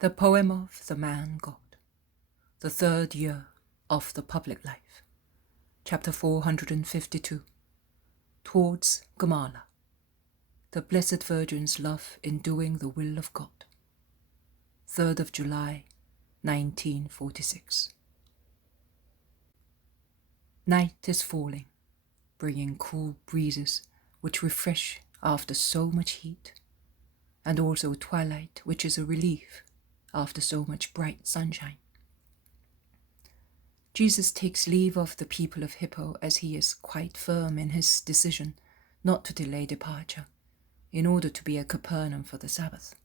The Poem of the Man God, the third year of the public life, chapter 452, Towards Gamala, the Blessed Virgin's love in doing the will of God, 3rd of July, 1946. Night is falling, bringing cool breezes which refresh after so much heat, and also twilight which is a relief after so much bright sunshine. Jesus takes leave of the people of Hippo as he is quite firm in his decision not to delay departure, in order to be at Capernaum for the Sabbath.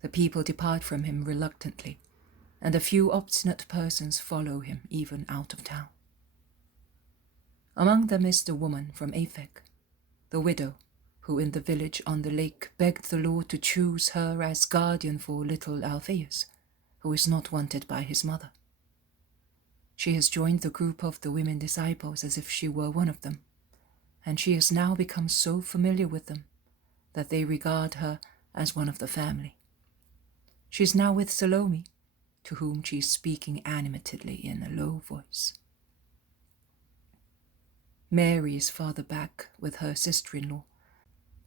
The people depart from him reluctantly, and a few obstinate persons follow him even out of town. Among them is the woman from Aphek, the widow, who in the village on the lake begged the Lord to choose her as guardian for little Alphaeus, who is not wanted by his mother. She has joined the group of the women disciples as if she were one of them, and she has now become so familiar with them that they regard her as one of the family. She is now with Salome, to whom she is speaking animatedly in a low voice. Mary is farther back with her sister-in-law,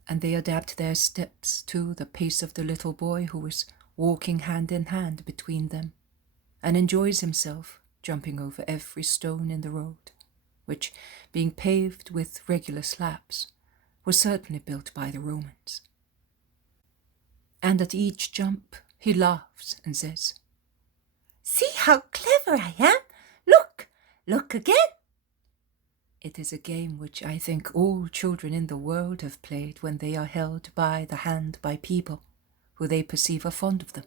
and they adapt their steps to the pace of the little boy who is walking hand in hand between them, and enjoys himself jumping over every stone in the road, which, being paved with regular slabs, was certainly built by the Romans. And at each jump he laughs and says, "See how clever I am! Look again!" It is a game which I think all children in the world have played when they are held by the hand by people who they perceive are fond of them.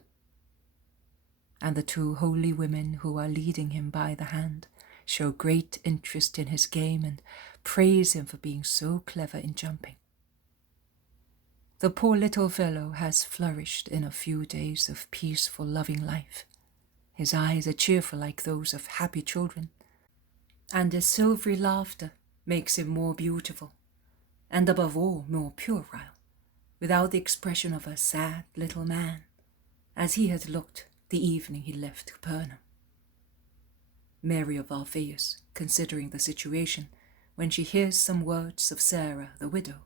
And the two holy women who are leading him by the hand show great interest in his game and praise him for being so clever in jumping. The poor little fellow has flourished in a few days of peaceful, loving life. His eyes are cheerful like those of happy children, and his silvery laughter makes him more beautiful, and above all more puerile, without the expression of a sad little man, as he had looked the evening he left Capernaum. Mary of Alphaeus, considering the situation, when she hears some words of Sarah the widow,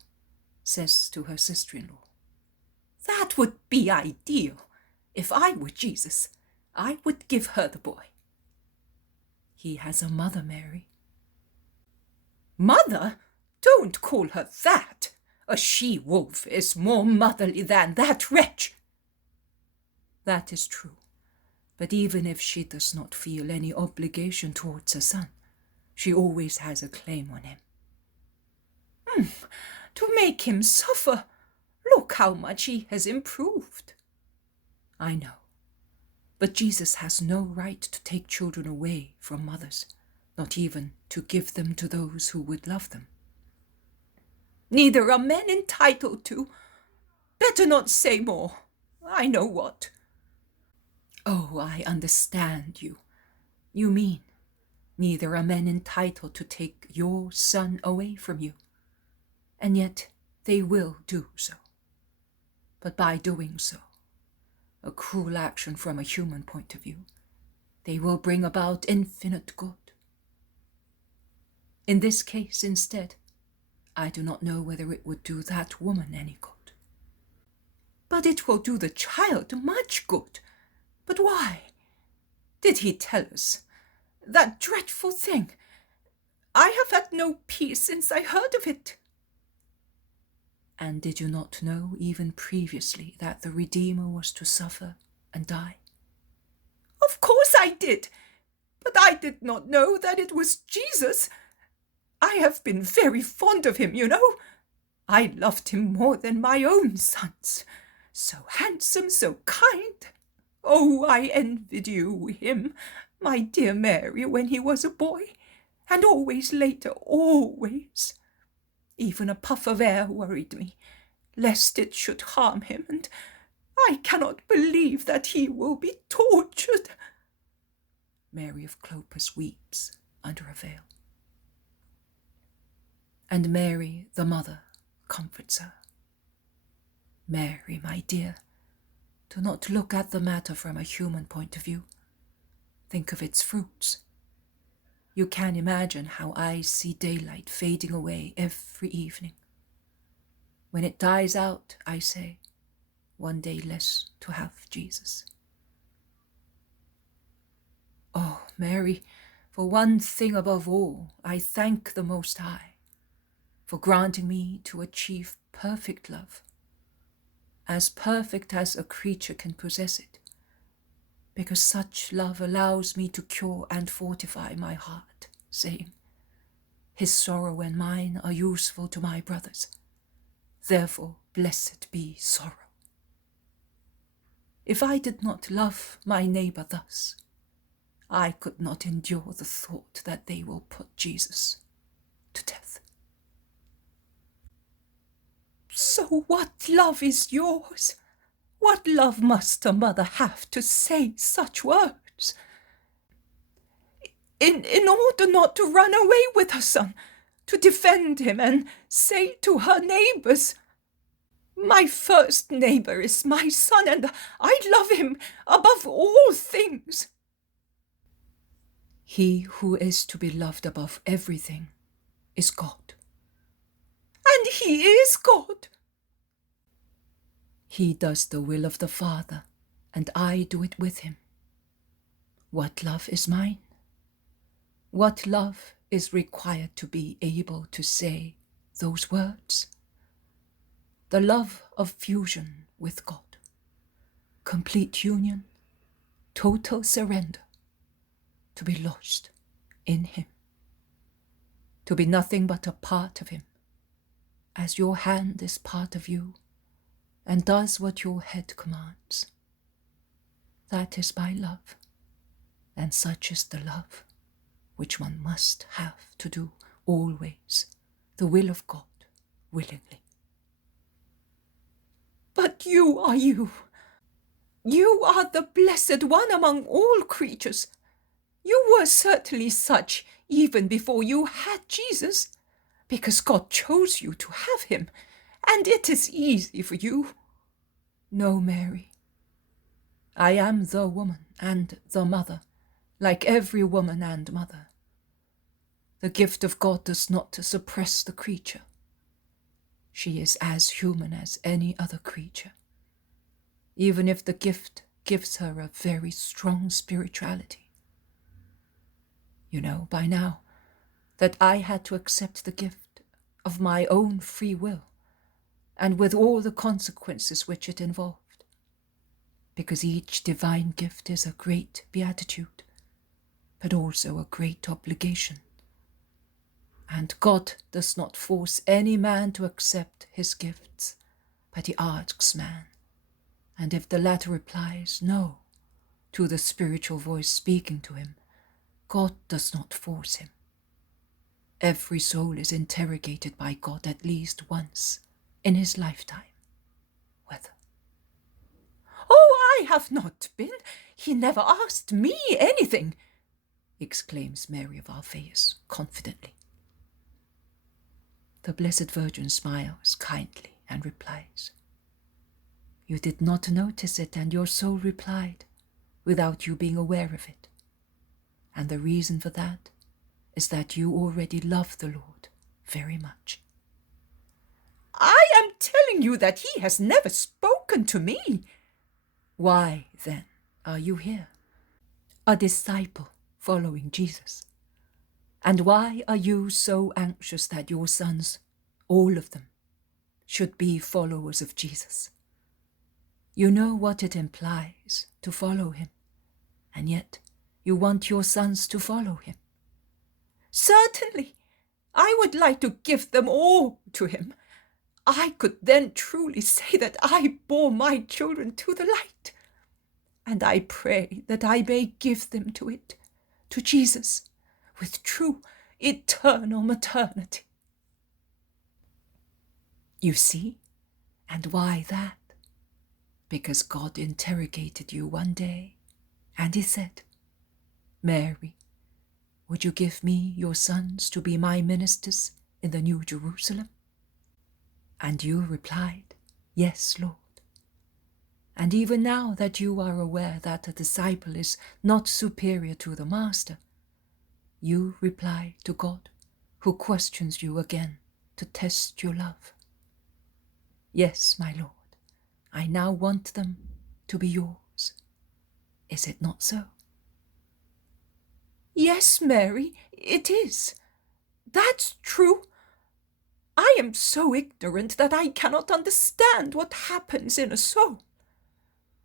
says to her sister-in-law, "That would be ideal. If I were Jesus, I would give her the boy." "He has a mother, Mary." "Mother? Don't call her that. A she-wolf is more motherly than that wretch." "That is true. But even if she does not feel any obligation towards her son, she always has a claim on him." To make him suffer. Look how much he has improved." "I know. But Jesus has no right to take children away from mothers, not even to give them to those who would love them." "Neither are men entitled to. Better not say more. I know what." "Oh, I understand you. You mean, neither are men entitled to take your son away from you. And yet they will do so. But by doing so, a cruel action from a human point of view, they will bring about infinite good. In this case, instead, I do not know whether it would do that woman any good." "But it will do the child much good. But why? Did he tell us? That dreadful thing. I have had no peace since I heard of it." "And did you not know even previously that the Redeemer was to suffer and die?" "Of course I did, but I did not know that it was Jesus. I have been very fond of him, you know. I loved him more than my own sons. So handsome, so kind. Oh, I envied you him, my dear Mary, when he was a boy, and always later, always. Even a puff of air worried me, lest it should harm him, and I cannot believe that he will be tortured." Mary of Clopas weeps under a veil. And Mary, the mother, comforts her. "Mary, my dear, Do not look at the matter from a human point of view. Think of its fruits. You can imagine how I see daylight fading away every evening. When it dies out, I say, one day less to have Jesus. Oh, Mary, for one thing above all, I thank the Most High for granting me to achieve perfect love, as perfect as a creature can possess it, because such love allows me to cure and fortify my heart, saying, His sorrow and mine are useful to my brothers. Therefore, blessed be sorrow. If I did not love my neighbor thus, I could not endure the thought that they will put Jesus to death. So what love is yours? What love must a mother have to say such words? In order not to run away with her son, to defend him and say to her neighbors, my first neighbor is my son, and I love him above all things. He who is to be loved above everything is God. And he is God. He does the will of the Father, and I do it with him. What love is mine? What love is required to be able to say those words? The love of fusion with God, complete union, total surrender, to be lost in him, to be nothing but a part of him, as your hand is part of you and does what your head commands. That is my love, and such is the love which one must have to do always the will of God willingly. But you are you. You are the blessed one among all creatures. You were certainly such even before you had Jesus, because God chose you to have him, and it is easy for you. No, Mary, I am the woman and the mother, like every woman and mother. The gift of God does not suppress the creature. She is as human as any other creature, even if the gift gives her a very strong spirituality. You know by now that I had to accept the gift of my own free will, and with all the consequences which it involved, because each divine gift is a great beatitude, but also a great obligation. And God does not force any man to accept his gifts, but he asks man, and if the latter replies no to the spiritual voice speaking to him, God does not force him. Every soul is interrogated by God at least once in his lifetime. Whether? Oh, I have not been. He never asked me anything, exclaims Mary of Alphaeus confidently. The Blessed Virgin smiles kindly and replies, You did not notice it, and your soul replied, without you being aware of it. And the reason for that is that you already love the Lord very much. I am telling you that he has never spoken to me. Why, then, are you here, a disciple following Jesus? And why are you so anxious that your sons, all of them, should be followers of Jesus? You know what it implies to follow him, and yet you want your sons to follow him. Certainly, I would like to give them all to him. I could then truly say that I bore my children to the light, and I pray that I may give them to it, to Jesus, with true eternal maternity. You see? And why that? Because God interrogated you one day, and he said, Mary, would you give me your sons to be my ministers in the New Jerusalem? And you replied, Yes, Lord. And even now that you are aware that a disciple is not superior to the master, you reply to God, who questions you again to test your love. Yes, my Lord, I now want them to be yours. Is it not so? Yes, Mary, it is. That's true. I am so ignorant that I cannot understand what happens in a soul.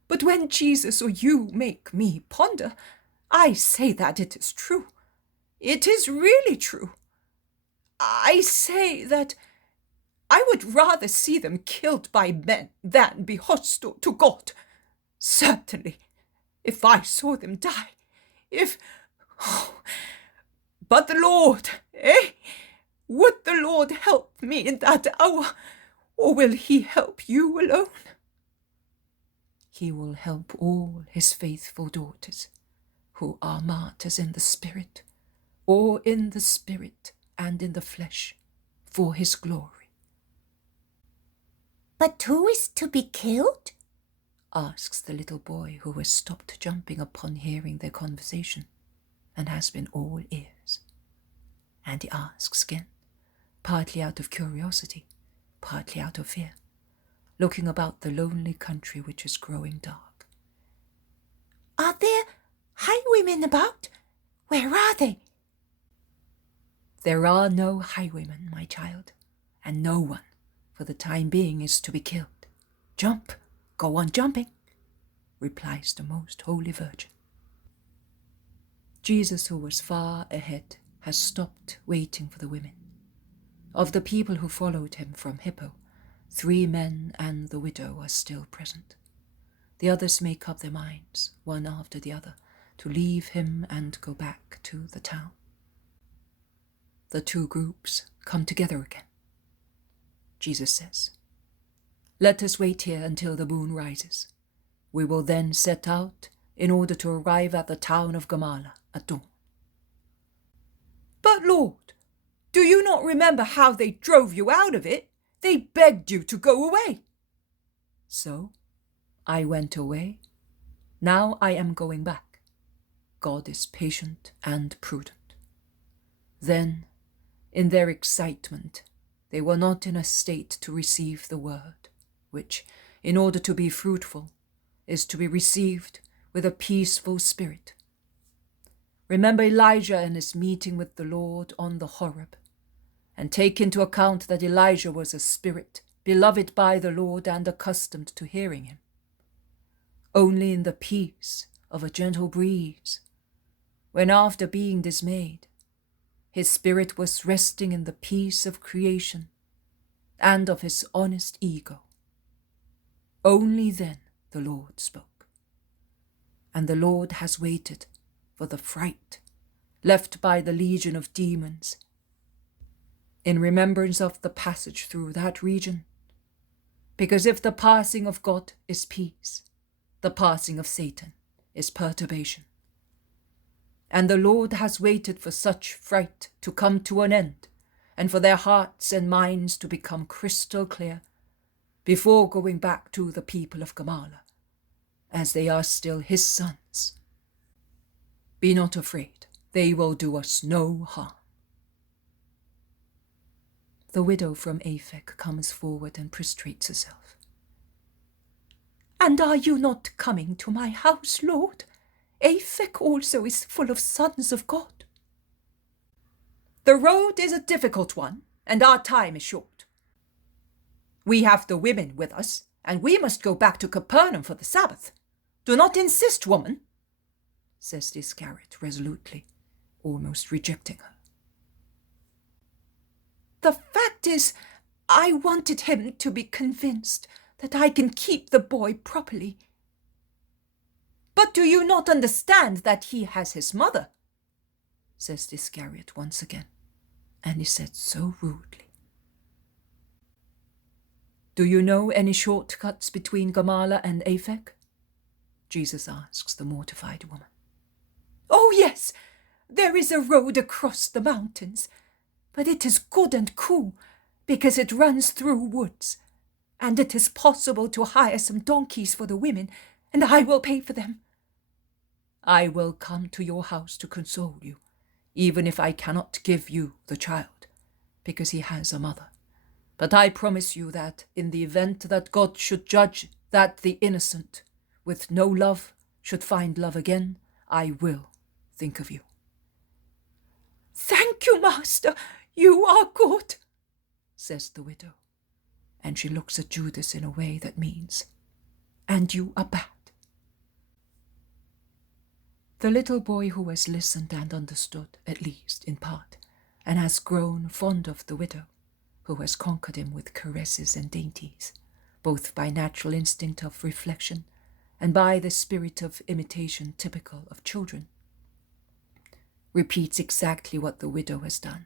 But when Jesus or you make me ponder, I say that it is true. It is really true. I say that I would rather see them killed by men than be hostile to God. Certainly, if I saw them die, But the Lord, Would the Lord help me in that hour, or will he help you alone? He will help all his faithful daughters, who are martyrs in the spirit, or in the spirit and in the flesh, for his glory. But who is to be killed? Asks the little boy, who has stopped jumping upon hearing their conversation and has been all ears. And he asks again, partly out of curiosity, partly out of fear, looking about the lonely country which is growing dark. Are there highwaymen about? Where are they? There are no highwaymen, my child, and no one, for the time being, is to be killed. Jump, go on jumping, replies the most holy Virgin. Jesus, who was far ahead, has stopped waiting for the women. Of the people who followed him from Hippo, 3 men and the widow are still present. The others make up their minds, one after the other, to leave him and go back to the town. The 2 groups come together again. Jesus says, "Let us wait here until the moon rises. We will then set out in order to arrive at the town of Gamala at dawn." But Lord, do you not remember how they drove you out of it? They begged you to go away. So I went away. Now I am going back. God is patient and prudent. Then, in their excitement, they were not in a state to receive the word, which, in order to be fruitful, is to be received with a peaceful spirit. Remember Elijah and his meeting with the Lord on the Horeb, and take into account that Elijah was a spirit, beloved by the Lord and accustomed to hearing him. Only in the peace of a gentle breeze, when after being dismayed, his spirit was resting in the peace of creation and of his honest ego. Only then the Lord spoke. And the Lord has waited for the fright left by the legion of demons, in remembrance of the passage through that region. Because if the passing of God is peace, the passing of Satan is perturbation. And the Lord has waited for such fright to come to an end, and for their hearts and minds to become crystal clear, before going back to the people of Gamala, as they are still his sons. Be not afraid, they will do us no harm. The widow from Aphek comes forward and prostrates herself. And are you not coming to my house, Lord? Aphek also is full of sons of God. The road is a difficult one, and our time is short. We have the women with us, and we must go back to Capernaum for the Sabbath. Do not insist, woman, says the Iscariot resolutely, almost rejecting her. The fact is, I wanted him to be convinced that I can keep the boy properly. But do you not understand that he has his mother? Says the Iscariot once again, and he said so rudely. Do you know any shortcuts between Gamala and Aphek? Jesus asks the mortified woman. Oh yes, there is a road across the mountains, but it is good and cool because it runs through woods, and it is possible to hire some donkeys for the women, and I will pay for them. I will come to your house to console you, even if I cannot give you the child, because he has a mother. But I promise you that in the event that God should judge that the innocent, with no love, should find love again, I will think of you." "Thank you, master. You are good," says the widow, and she looks at Judas in a way that means, "And you are bad." The little boy who has listened and understood, at least in part, and has grown fond of the widow, who has conquered him with caresses and dainties, both by natural instinct of reflection and by the spirit of imitation typical of children, repeats exactly what the widow has done,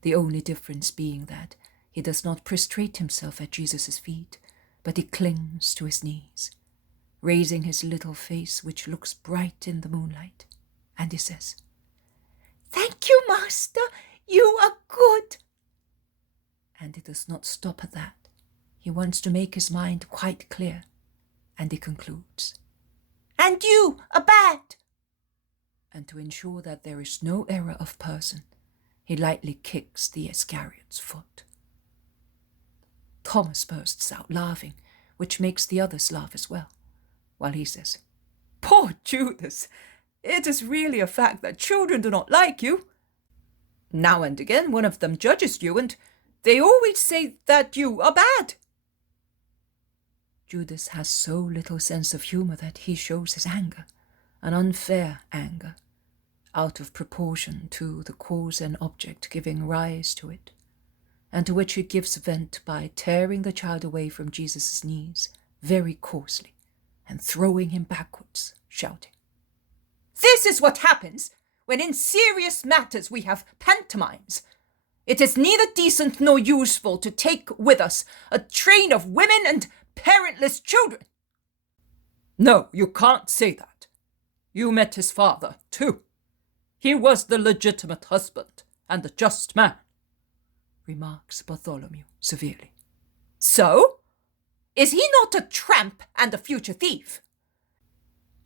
the only difference being that he does not prostrate himself at Jesus' feet, but he clings to his knees, raising his little face, which looks bright in the moonlight, and he says, "Thank you, master. You are good." And he does not stop at that. He wants to make his mind quite clear, and he concludes, "And you are bad." And to ensure that there is no error of person, he lightly kicks the Iscariot's foot. Thomas bursts out laughing, which makes the others laugh as well, while he says, "Poor Judas, it is really a fact that children do not like you. Now and again one of them judges you, and they always say that you are bad." Judas has so little sense of humor that he shows his anger, an unfair anger, out of proportion to the cause and object giving rise to it, and to which he gives vent by tearing the child away from Jesus' knees very coarsely and throwing him backwards, shouting, "This is what happens when in serious matters we have pantomimes. It is neither decent nor useful to take with us a train of women and parentless children." "No, you can't say that. You met his father, too. He was the legitimate husband and the just man," remarks Bartholomew severely. "So? Is he not a tramp and a future thief?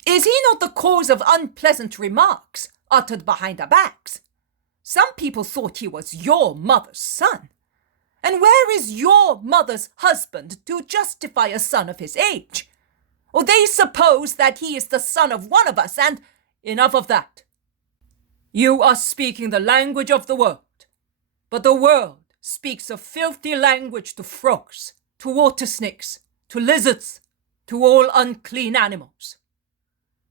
Is he not the cause of unpleasant remarks uttered behind our backs? Some people thought he was your mother's son. And where is your mother's husband to justify a son of his age? Or they suppose that he is the son of one of us, and enough of that. You are speaking the language of the world, but the world speaks a filthy language to frogs, to water snakes, to lizards, to all unclean animals.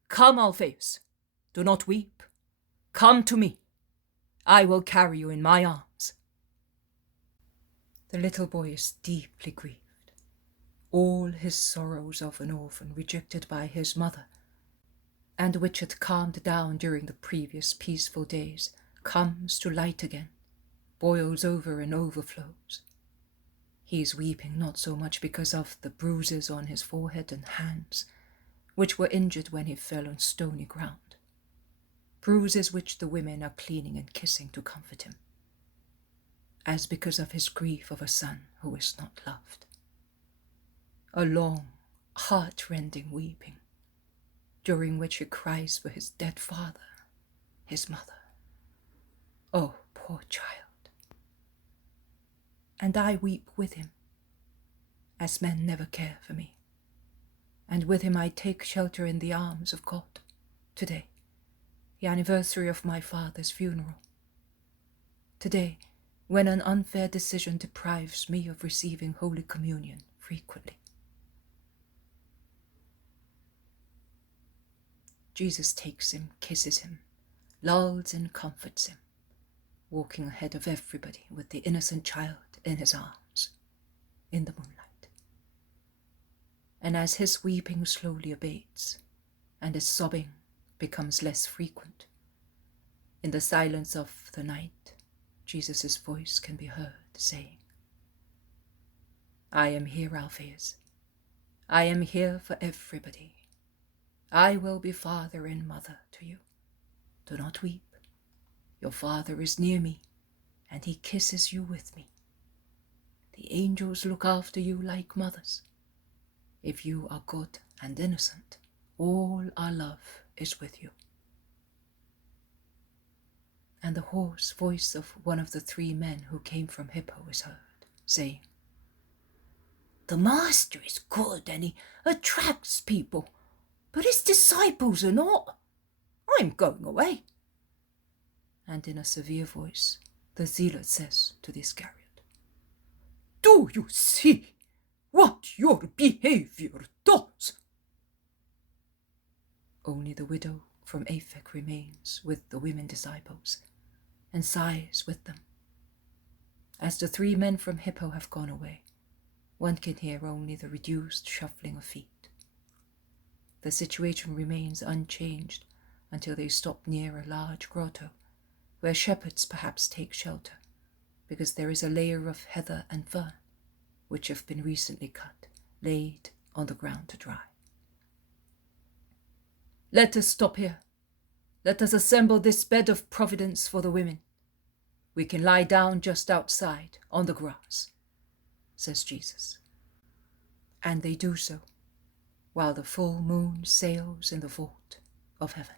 Come, Alphaeus, do not weep. Come to me. I will carry you in my arms." The little boy is deeply grieved. All his sorrows of an orphan rejected by his mother, and which had calmed down during the previous peaceful days, comes to light again, boils over and overflows. He is weeping not so much because of the bruises on his forehead and hands, which were injured when he fell on stony ground, bruises which the women are cleaning and kissing to comfort him, as because of his grief of a son who is not loved. A long, heart-rending weeping, during which he cries for his dead father, his mother. Oh, poor child. And I weep with him, as men never care for me, and with him I take shelter in the arms of God, today, the anniversary of my father's funeral. Today, when an unfair decision deprives me of receiving Holy Communion frequently. Jesus takes him, kisses him, lulls and comforts him, walking ahead of everybody with the innocent child in his arms, in the moonlight. And as his weeping slowly abates, and his sobbing becomes less frequent, in the silence of the night, Jesus' voice can be heard saying, "I am here, Alphaeus. I am here for everybody. I will be father and mother to you. Do not weep. Your father is near me, and he kisses you with me." The angels look after you like mothers. If you are good and innocent, all our love is with you." And the hoarse voice of one of the 3 men who came from Hippo is heard, saying, "The Master is good and he attracts people, but his disciples are not. I'm going away." And in a severe voice, the zealot says to the Iscariot, "Do you see what your behavior does?" Only the widow from Aphek remains with the women disciples and sighs with them. As the 3 men from Hippo have gone away, one can hear only the reduced shuffling of feet. The situation remains unchanged until they stop near a large grotto, where shepherds perhaps take shelter, because there is a layer of heather and fern, which have been recently cut, laid on the ground to dry. "Let us stop here. Let us assemble this bed of providence for the women. We can lie down just outside on the grass," says Jesus. And they do so, while the full moon sails in the vault of heaven.